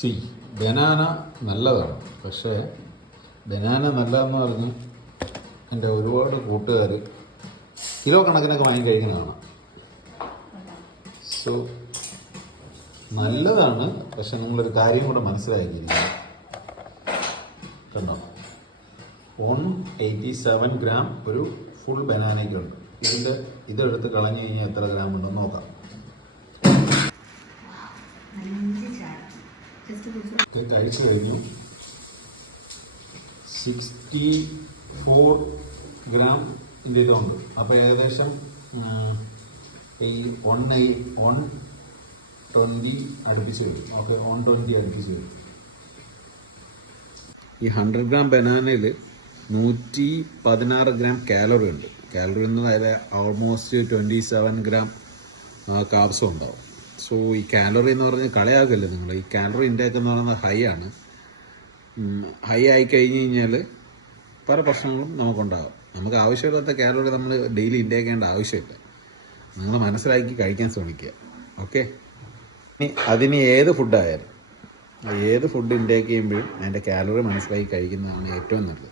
C banana നല്ലതാണ്. പക്ഷേ banana നല്ലതെന്ന് പറഞ്ഞ് എൻ്റെ ഒരുപാട് കൂട്ടുകാർ കിലോ കണക്കിനൊക്കെ വാങ്ങി കഴിക്കുന്നതാണ്. സോ നല്ലതാണ്, പക്ഷെ നിങ്ങളൊരു കാര്യം കൂടെ മനസ്സിലാക്കിയിരിക്കുക. കണ്ടോ, 187 ഗ്രാം ഒരു ഫുൾ ബനാനയ്ക്കുണ്ട്. ഇതെടുത്ത് കളഞ്ഞു കഴിഞ്ഞാൽ എത്ര ഗ്രാം ഉണ്ടെന്ന് നോക്കാം. കഴിച്ചു കഴിഞ്ഞു. 64 ഗ്രാം ഇതുണ്ട്. അപ്പോൾ ഏകദേശം ഈ 120 അടുപ്പിച്ച് വരും. ഓക്കെ, 120 അടുപ്പിച്ച് വരും. ഈ 100 ഗ്രാം ബനാനയിൽ 116 ഗ്രാം കാലറി ഉണ്ട്. കാലറി എന്ന് അതിൽ ഓൾമോസ്റ്റ് 27 ഗ്രാം കാർബ്സും ഉണ്ടാവും. സോ ഈ കാലറി എന്ന് പറഞ്ഞ് കളയാകല്ലേ നിങ്ങൾ. ഈ കാലറി ഇൻടേക്ക് എന്ന് പറയുന്നത് ഹൈ ആണ്. ഹൈ ആയി കഴിഞ്ഞ് കഴിഞ്ഞാൽ പല പ്രശ്നങ്ങളും നമുക്കുണ്ടാകും. നമുക്ക് ആവശ്യമില്ലാത്ത കാലറി നമ്മൾ ഡെയിലി ഇൻടേക്ക് ചെയ്യേണ്ട ആവശ്യമില്ല. നിങ്ങൾ മനസ്സിലാക്കി കഴിക്കാൻ ശ്രമിക്കുക. ഓക്കെ, അതിന് ഏത് ഫുഡായാലും ഏത് ഫുഡ് ഇൻടേക്ക് ചെയ്യുമ്പോഴും അതിൻ്റെ കാലറി മനസ്സിലാക്കി കഴിക്കുന്നതാണ് ഏറ്റവും നല്ലത്.